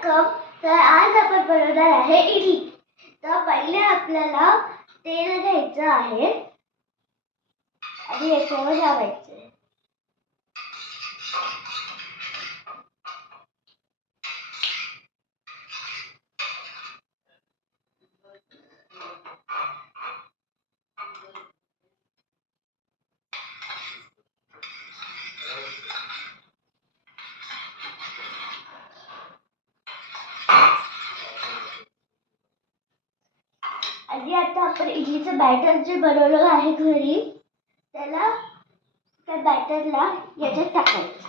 Welcome. तर आज आपण बनवणार आहे इडली. तर पहिले आपल्याला तेल घ्यायचं आहे आणि याच्यावर लावायचं आहे. आणि आता आपण इडलीचं बॅटर जे बनवलं आहे घरी त्याला त्या बॅटरला याच्यात टाकायचं.